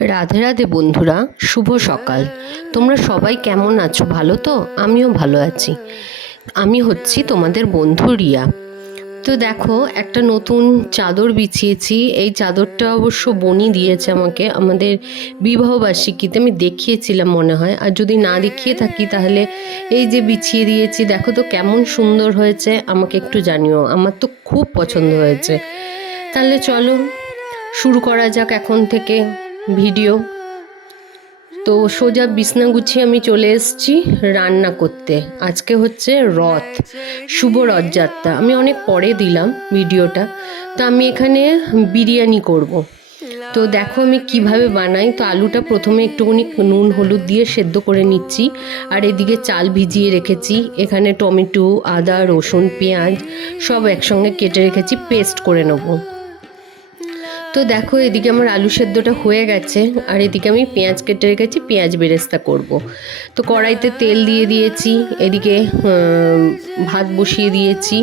রাধে রাধে বন্ধুরা, শুভ সকাল। তোমরা সবাই কেমন আছো? ভালো তো? আমিও ভালো আছি। আমি হচ্ছি তোমাদের বন্ধু রিয়া। তো দেখো, একটা নতুন চাদর বিছিয়েছি। এই চাদরটা অবশ্য বনি দিয়েছে আমাকে আমাদের বিবাহবার্ষিকীতে। আমি দেখিয়েছিলাম মনে হয়, আর যদি না দেখিয়ে থাকি তাহলে এই যে বিছিয়ে দিয়েছি, দেখো তো কেমন সুন্দর হয়েছে। আমাকে একটু জানিও, আমার তো খুব পছন্দ হয়েছে। তাহলে চলো শুরু করা যাক এখন থেকে ভিডিও। তো সোজা বিছনা গুছিয়ে আমি চলে এসেছি রান্না করতে। আজকে হচ্ছে রথ, শুভ রথযাত্রা। আমি অনেক পরে দিলাম ভিডিওটা। তো আমি এখানে বিরিয়ানি করব। তো দেখো আমি কিভাবে বানাই। তো আলুটা প্রথমে একটুখানি নুন হলুদ দিয়ে সেদ্ধ করে নিচ্ছি, আর এদিকে চাল ভিজিয়ে রেখেছি। এখানে টমেটো, আদা, রসুন, পেঁয়াজ সব একসঙ্গে কেটে রেখেছি, পেস্ট করে নেবো। তো দেখো এদিকে আমার আলু সেদ্ধটা হয়ে গেছে, আর এদিকে আমি পেঁয়াজ কেটে রেখেছি, পেঁয়াজ বেরেস্তা করব। তো কড়াইতে তেল দিয়ে দিয়েছি, এদিকে ভাত বসিয়ে দিয়েছি।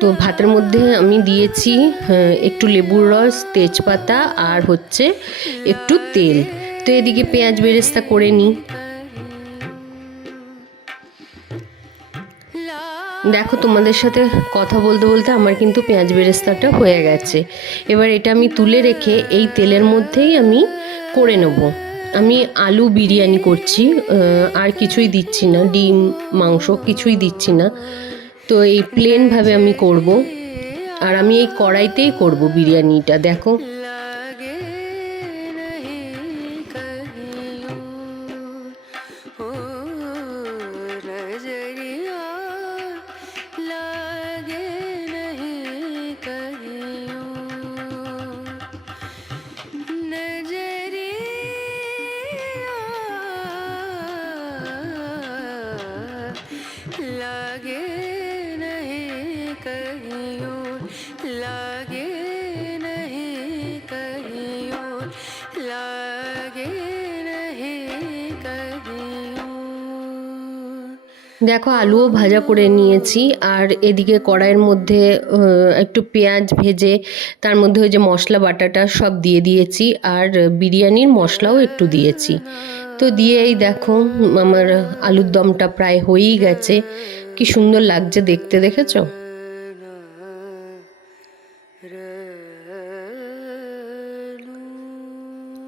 তো ভাতের মধ্যে আমি দিয়েছি একটু লেবুর রস, তেজপাতা আর হচ্ছে একটু তেল। তো এদিকে পেঁয়াজ বেরেস্তা করে নিই। দেখো তোমাদের সাথে কথা বলতে বলতে আমার কিন্তু পেঁয়াজ বেরেস্তাটা হয়ে গেছে। এবার এটা আমি তুলে রেখে এই তেলের মধ্যেই আমি করে নেব। আমি আলু বিরিয়ানি করছি, আর কিছুই দিচ্ছি না, ডিম মাংস কিছুই দিচ্ছি না। তো এই প্লেনভাবে আমি করব, আর আমি এই কড়াইতেই করব বিরিয়ানিটা। দেখো দেখো আলুও ভাজা করে নিয়েছি, আর এদিকে কড়াইয়ের মধ্যে একটু পেঁয়াজ ভেজে তার মধ্যে ওই যে মশলা বাটাটা সব দিয়ে দিয়েছি, আর বিরিয়ানির মশলাও একটু দিয়েছি। তো দিয়েই দেখো আমার আলুর দমটা প্রায় হয়েই গেছে। কি সুন্দর লাগছে দেখতে, দেখেছো?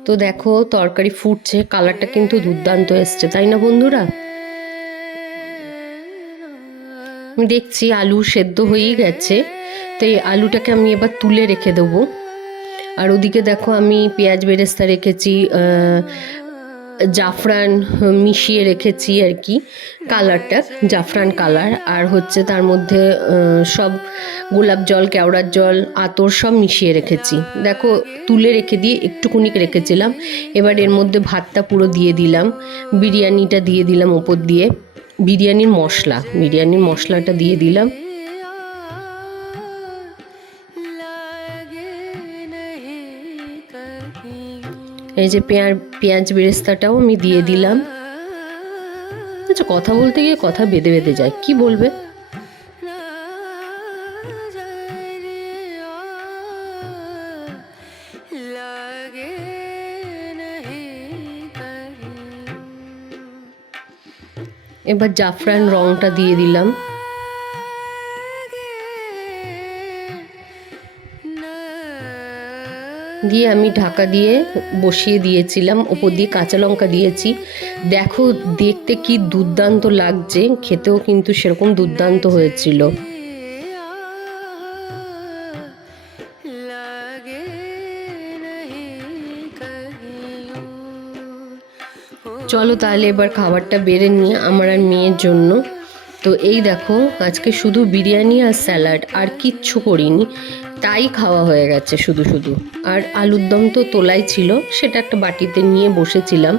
তো দেখো তরকারি ফুটছে, কালারটা কিন্তু দুর্দান্ত এসছে, তাই না বন্ধুরা? আমি দেখছি আলু সেদ্ধ হয়েই গেছে। তো এই আলুটাকে আমি এবার তুলে রেখে দেবো। আর ওদিকে দেখো আমি পেঁয়াজ বেরেস্তা রেখেছি, জাফরান মিশিয়ে রেখেছি আর কি, কালারটা জাফরান কালার। আর হচ্ছে তার মধ্যে সব গোলাপ জল, কেওড়ার জল, আতর সব মিশিয়ে রেখেছি। দেখো তুলে রেখে দিয়ে একটুকুনি রেখেছিলাম। এবার এর মধ্যে ভাতটা পুরো দিয়ে দিলাম, বিরিয়ানিটা দিয়ে দিলাম ওপর দিয়ে, বিরিয়ানির মশলাটা দিয়ে দিলাম। এই যে পেঁয়াজ বেরেস্তাটাও আমি দিয়ে দিলাম। আচ্ছা, কথা বলতে গিয়ে কথা বেঁধে বেঁধে যায়, কি বলবে? এবার জাফরান রংটা দিয়ে দিলাম। দিয়ে আমি ঢাকা দিয়ে বসিয়ে দিয়েছিলাম, ওপর দিয়ে কাঁচা লঙ্কা দিয়েছি। দেখো দেখতে কি দুর্দান্ত লাগছে, খেতেও কিন্তু সেরকম দুর্দান্ত হয়েছিল। চলো তাহলে এবার খাবারটা বেড়ে নিয়ে আমার আর মেয়ের জন্য। তো এই দেখো আজকে শুধু বিরিয়ানি আর স্যালাড, আর কিচ্ছু করিনি, তাই খাওয়া হয়ে গেছে শুধু শুধু। আর আলুর দম তো তোলাই ছিল, সেটা একটা বাটিতে নিয়ে বসেছিলাম।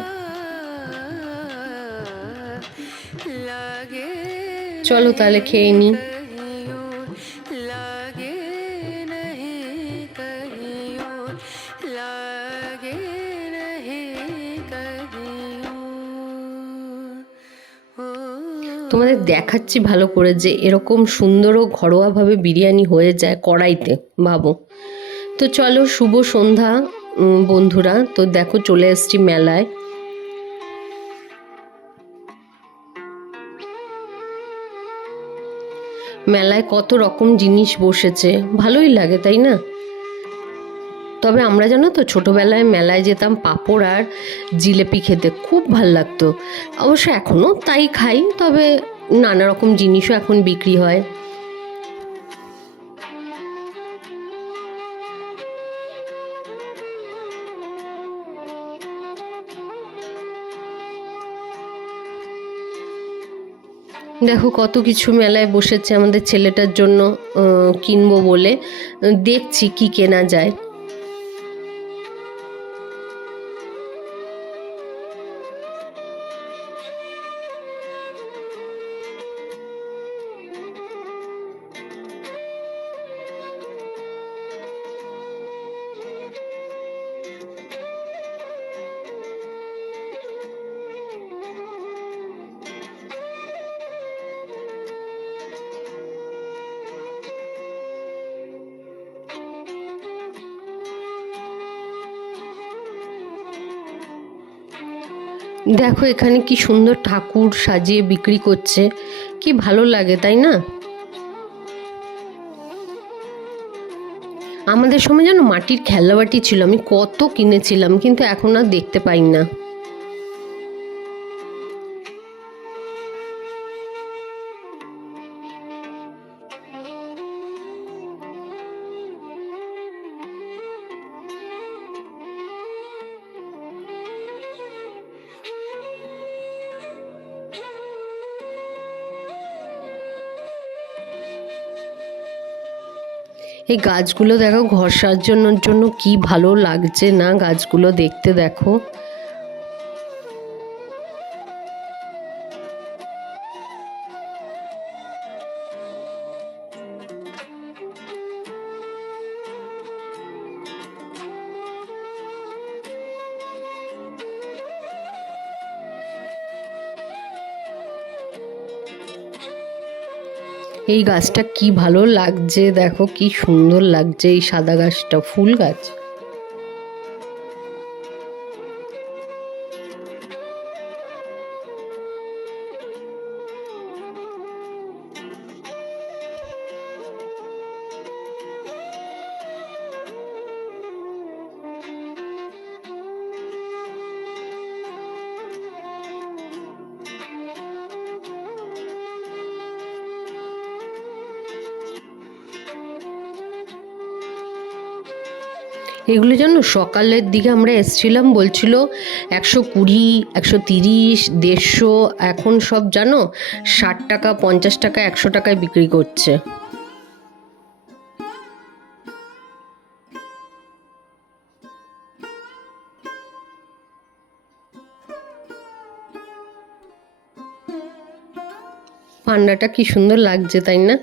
চলো তাহলে খেয়ে নিই। তোমাদের দেখাচ্ছি ভালো করে যে এরকম সুন্দর ও ঘরোয়াভাবে বিরিয়ানি হয়ে যায় কড়াইতে, ভাবো। তো চলো, শুভ সন্ধ্যা। বন্ধুরা। তো দেখো চলে এসেছি মেলায়। মেলায় কত রকম জিনিস বসেছে, ভালোই লাগে তাই না? তবে আমরা জানো তো ছোটোবেলায় মেলায় যেতাম পাঁপড় আর জিলেপি খেতে, খুব ভাল লাগতো। অবশ্য এখনও তাই খাই, তবে নানা রকম জিনিসও এখন বিক্রি হয়। দেখো কত কিছু মেলায় বসেছে আমাদের ছেলেটার জন্য কিনবো বলে। দেখছি কি কেনা যায়। দেখো এখানে কি সুন্দর ঠাকুর সাজিয়ে বিক্রি করছে, কি ভালো লাগে তাই না? আমাদের সময় যেন মাটির খেলনাবাটি ছিল, আমি কত কিনেছিলাম, কিন্তু এখন আর দেখতে পাই না। এই গাছগুলো দেখো ঘর সাজানোর জন্য কি ভালো লাগছে না গাছগুলো দেখতে, দেখো। এই গাছটা কি ভালো লাগছে, দেখো কি সুন্দর লাগছে এই সাদা গাছটা, ফুল গাছ। এগুলো জানো সকালের দিকে আমরা এসছিলাম, বলছিল 120, 130, 150, এখন সব জানো 60 টাকা, 50 টাকা, 100 টাকায় বিক্রি করছে। পান্ডাটা কি সুন্দর লাগছে তাই না?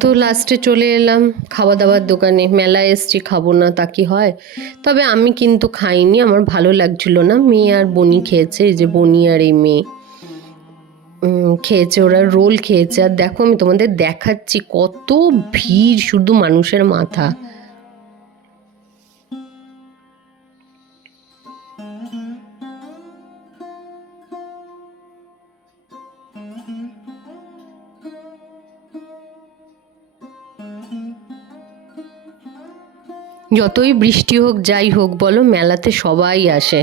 তো লাস্টে চলে এলাম খাওয়া দাওয়ার দোকানে। মেলায় এসছি, খাবো না তা কি হয়? তবে আমি কিন্তু খাইনি, আমার ভালো লাগছিল না। মেয়ে আর বনি খেয়েছে, এই যে বনি আর এই মেয়ে খেয়েছে, ওরা রোল খেয়েছে। আর দেখো আমি তোমাদের দেখাচ্ছি কত ভিড়, শুধু মানুষের মাথা। যতই বৃষ্টি হোক যাই হোক বলো, মেলাতে সবাই আসে,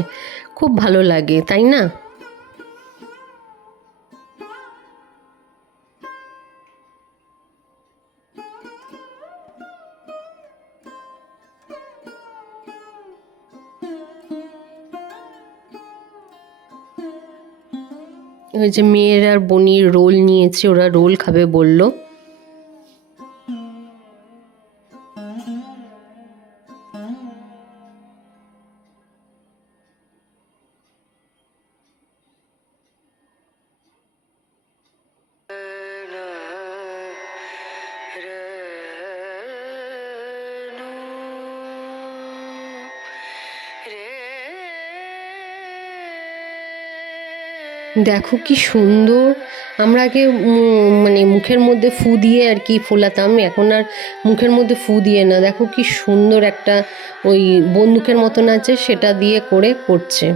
খুব ভালো লাগে তাই না? ওই যে মেয়ের আর বনির রোল নিয়েছে, ওরা রোল খাবে বললো। দেখো কি সুন্দর। আমরা আগে মানে মুখের মধ্যে ফু দিয়ে আর কি ফোলাতাম, এখন আর মুখের মধ্যে ফু দিয়ে না। দেখো কি সুন্দর একটা ওই বন্দুকের মতন আছে, সেটা দিয়ে করছে।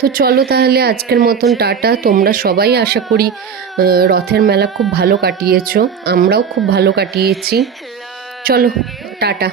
তো চলো তাহলে আজকের মতন টাটা। তোমরা সবাই আশা করি রথের মেলা খুব ভালো কাটিয়েছো, আমরাও খুব ভালো কাটিয়েছি। চলো টাটা।